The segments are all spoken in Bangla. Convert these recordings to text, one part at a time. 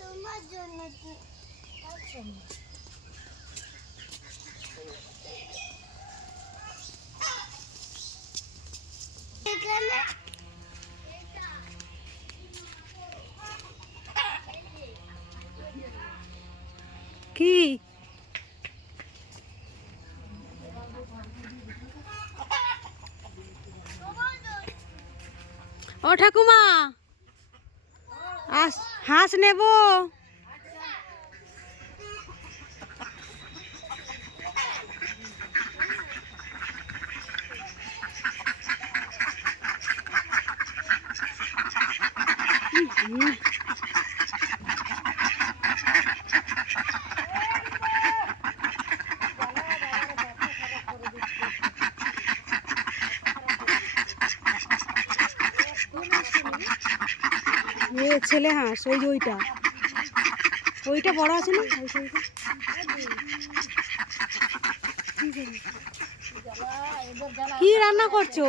তোমার জন্য কি ও ঠাকুমা হাঁস নেব। ছেলে হাঁস ওই যে ওইটা বড় আছে না? কি রান্না করছো?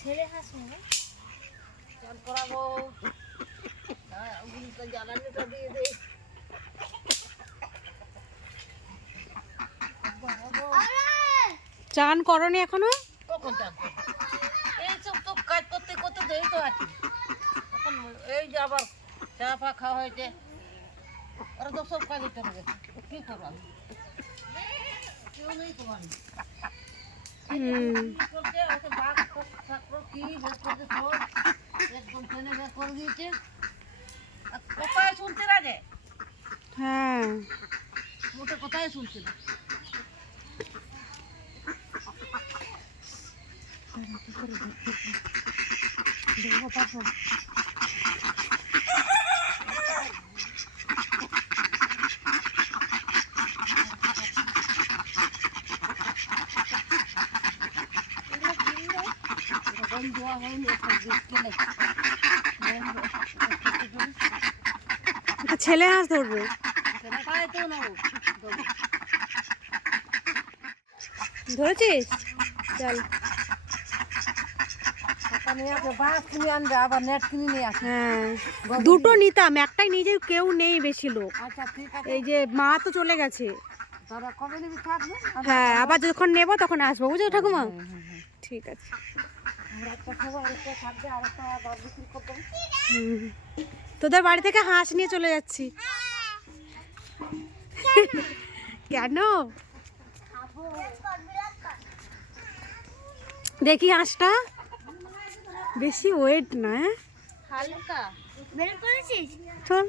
ছেলে হাঁস নেবে চান করাবো। জ্বালানিটা দিয়ে দে। চান করনি এখনো? কখন চান করবো? এই সব তো কাজ করতে করতে দেরি তো আছে। এখন এই যে আবার চা ফা খাওয়া হয়েছে, ওরা তো সব কাজে চলে গেছে। কি করবো আমি? কেউ নেই তো আমি। কোথায় শুনতে লাগে? হ্যাঁ মোটে কোথায় শুনছে না। ছেলে হাঁস ধরবে। ধরেছিস? চল হ্যাঁ দুটো নিতাম, একটাই নিজে কেউ নেই বেশি লোক। এই যে মা তো চলে গেছে। হ্যাঁ আবার যখন নেবো তখন আসবো, বুঝছো ঠাকুমা? ঠিক আছে। তোদের বাড়ি থেকে হাঁস নিয়ে চলে যাচ্ছি। কেন? দেখি হাঁসটা বেশি ওয়েট না, হালকা বের করেছিস? চল।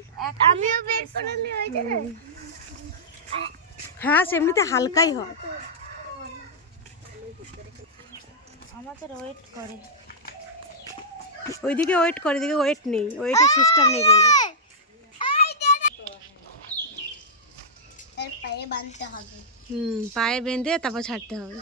আমিও বের করে নিয়ে ওই জায়গায়। হাঁস এমনিতে হালকাই হয়। আমাদের ওয়েট করে। ওইদিকে ওয়েট করে, এদিকে ওয়েট নেই, ওয়েটের সিস্টেম নেই কোনো। এর পায়ে বাঁধতে হবে। পায়ে বেঁধে তারপর ছাড়তে হবে।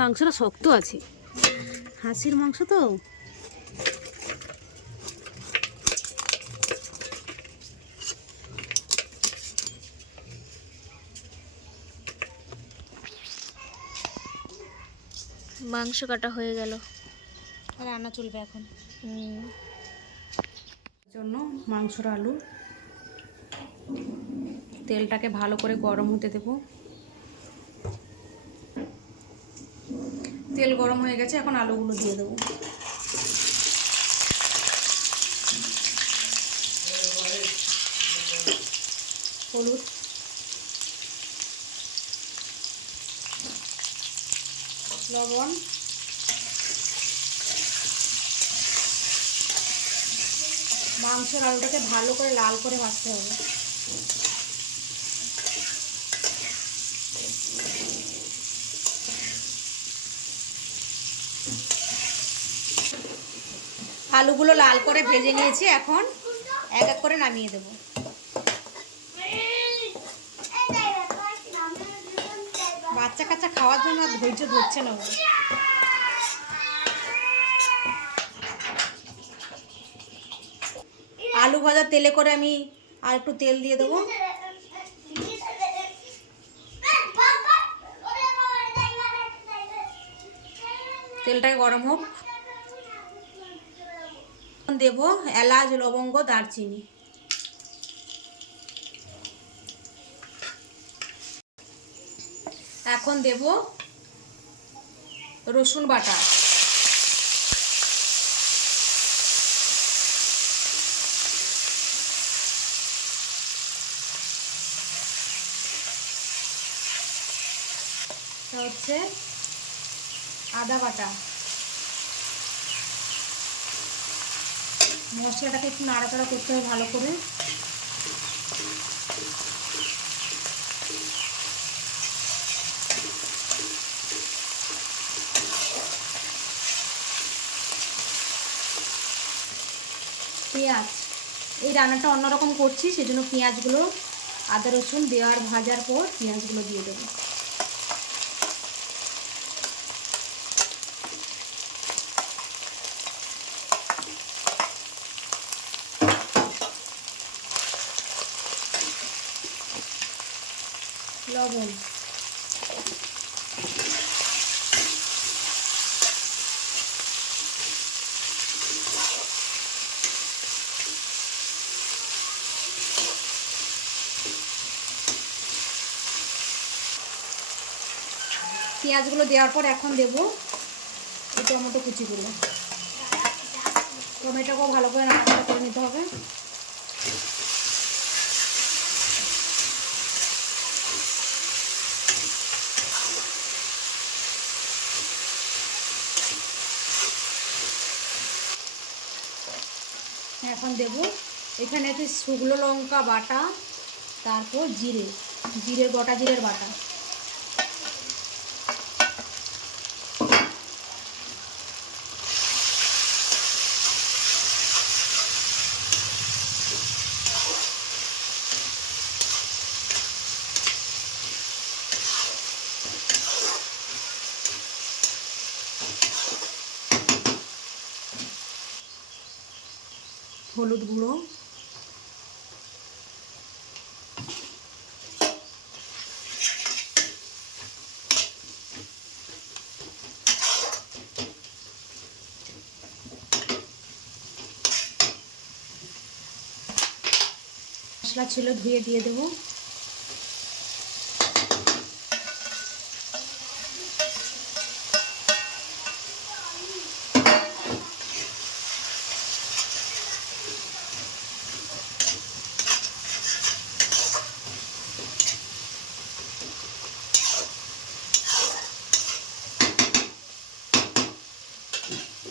মাংসটা শক্ত আছে, হাঁসের মাংস তো। মাংস কাটা হয়ে গেল, রান্না চলবে এখন। জন্য মাংসর আলু তেলটাকে ভালো করে গরম হতে দেবো। তেল গরম হয়ে গেছে, এখন আলুগুলো দিয়ে দেবো। হলুদ, লবণ, মাংসের আলুটাকে ভালো করে লাল করে ভাজতে হবে। আলুগুলো লাল করে ভেজে নিয়েছি, এখন এক এক করে নামিয়ে দেবো। বাচ্চা কাচ্চা খাওয়ার জন্য আর ধৈর্য ধরছে না। আলু ভাজা তেলে করে আমি আর একটু তেল দিয়ে দেবো। তেলটাকে গরম হোক, দেব এলাচ, লবঙ্গ, দারচিনি। এখন দেব রসুন বাটা, হচ্ছে আদা বাটা। মশলাটাকে একটু নাড়াচাড়া করতে হবে ভালো করে। পেঁয়াজ, এই রান্নাটা অন্যরকম করছি, সেজন্য পেঁয়াজগুলো আদা রসুন দেওয়ার ভাজার পর পেঁয়াজগুলো দিয়ে দেবো। লবণ, পেঁয়াজগুলো দেওয়ার পর এখন দেব এই টমেটো কুচিগুলো। টমেটোকেও ভালো করে নাড়াচাড়া করে নিতে হবে। এখন দেব এখানে একটু শুকনো লঙ্কা বাটা, তারপর জিরের গোটা জিরের বাটা। হলুদ গুঁড়ো, মশলা ছিল ধুয়ে দিয়ে দেবো।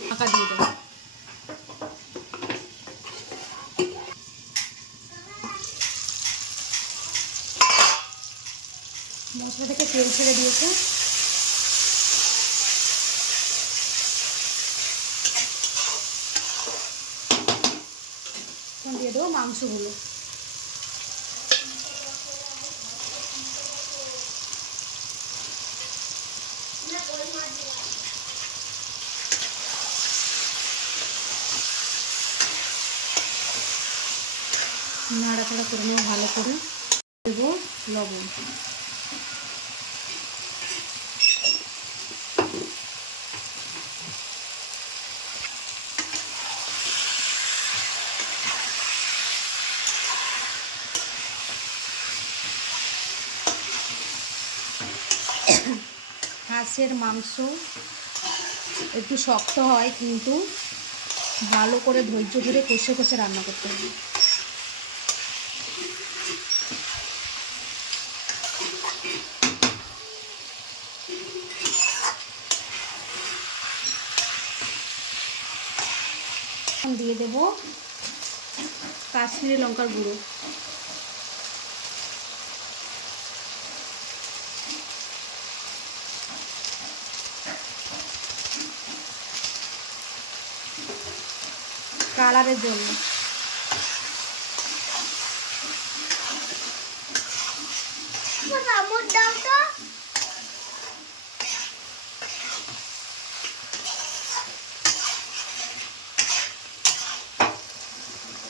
ঢাকা দিয়ে দেবো। মশলা থেকে তেল ছেড়ে দিয়েছে। এখন দিয়ে দেবো মাংসগুলো। নাড়াচাড়া করে নেবো ভালো করে। দেবো লবণ, হাঁসের মাংস একটু শক্ত হয়, কিন্তু ভালো করে ধৈর্য ধরে কষে কষে রান্না করতে হবে। দিয়ে দেব কাশ্মীরি লঙ্কার গুঁড়ো, কালারের জন্য।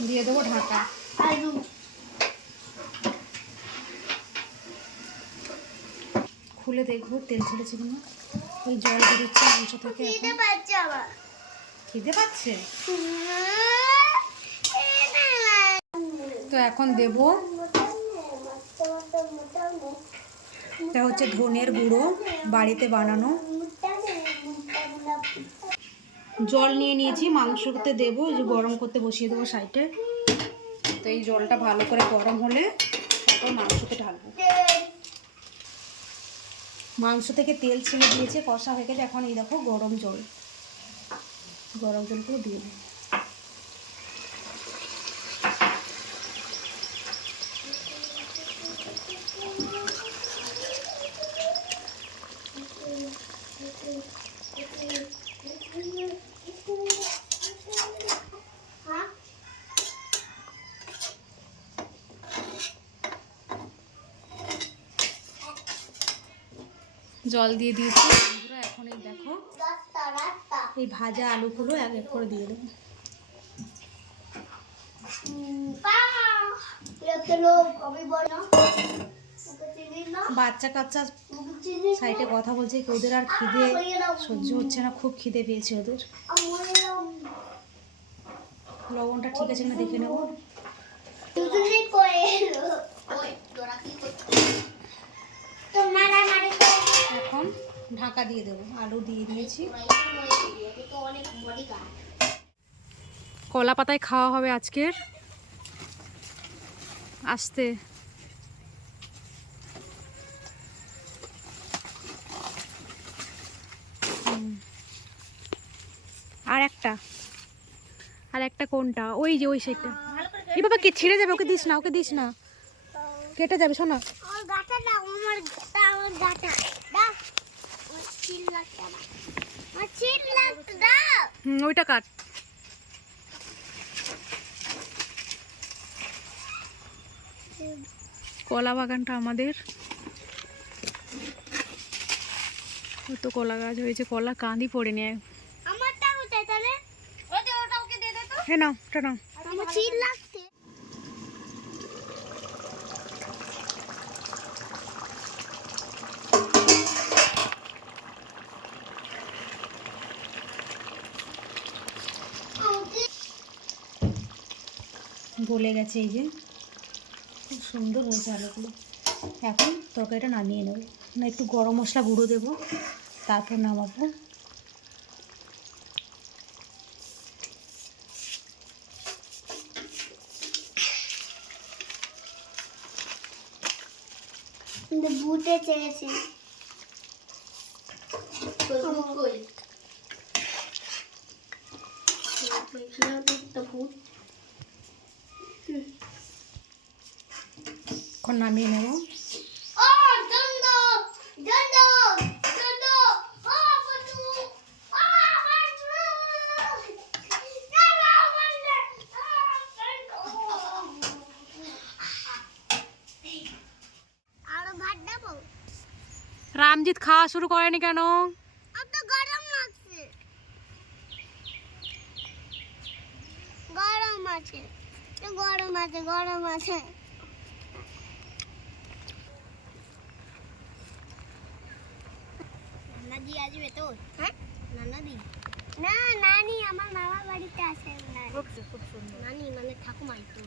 দিয়ে দেবো ঢাকা। খুলে দেখবো তেল ছেড়েছে কিনা। ওই জল বেরোচ্ছে মাংস থেকে। খিদে পাচ্ছে তো এখন দেব, এটা হচ্ছে ধনের গুঁড়ো বাড়িতে বানানো। জল নিয়ে নিয়েছি, মাংসতে দেবো, এই যে গরম করতে বসিয়ে দেবো সাইডে। তো এই জলটা ভালো করে গরম হলে তারপর মাংসতে ঢালবো। মাংস থেকে তেল ছেড়ে দিয়েছে, কষা হয়ে গেছে। এখন এই দেখো গরম জলগুলো দিয়ে দিই। জল দিয়ে দিয়েছি বন্ধুরা। এখন এই দেখো এই ভাজা আলুগুলো এক এক করে দিয়ে দেবো। বাচ্চা কাচ্চা সাইডে কথা বলছে, ওদের আর খিদে সহ্য হচ্ছে না, খুব খিদে পেয়েছে ওদের। লবণটা ঠিক আছে কিনা দেখে নেবো। এখন ঢাকা দিয়ে দেবো। আলু দিয়ে দিয়েছি। কলা পাতায় খাওয়া হবে আজকের। আস্তে আর একটা কোনটা? ওই যে ওই সাইডটা। এই বাবা কে ছিঁড়ে যাবে, ওকে দিস না, ওকে দিস না, কেটে যাবে। শোনা ওইটা কাট। কলা বাগানটা আমাদের, কত কলা গাছ হয়েছে, কলা কাঁদি পড়ে নেয়। হ্যাঁ নাও, ওটা নাও। গলে গেছে, এই যে খুব সুন্দর হয়েছে আলুগুলো। এখন তরকারিটা নামিয়ে নেবো। না একটু গরম মশলা গুঁড়ো দেবো, তারপর নামাবো। বুটে চেয়েছি এখন নামিয়ে নেব। রামজিৎ খাওয়া শুরু করেনি কেন? গরম লাগছে, গরম আছে, গরম আছে, গরম আছে। নানি আসবে তো? হ্যাঁ নানি না, নানি আমার মামার বাড়িতে আছে। খুব সুন্দর নানি, মানে ঠাকুমাই তো।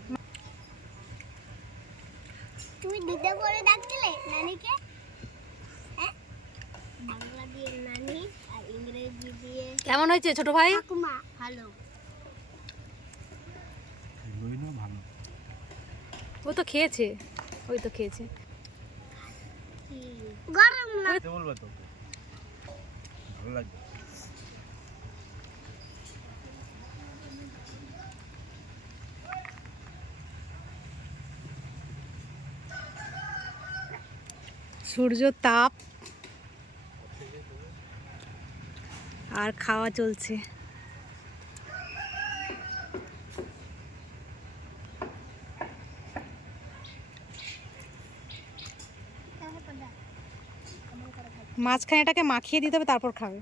তুমি দিদা করে ডাকছিলে নানিকে? হ্যাঁ, বাংলা দিয়ে নানি আর ইংরেজি দিয়ে কেমন হয়েছে ছোট ভাই? ঠাকুমা। ভালো। ভালো। ও তো খেয়েছে, ওই তো খেয়েছে। গরম না বলবে তো ভালো লাগবে। সূর্য তাপ আর খাওয়া চলছে। মাঝখানেটাকে মাখিয়ে দিতে হবে, তারপর খাবে।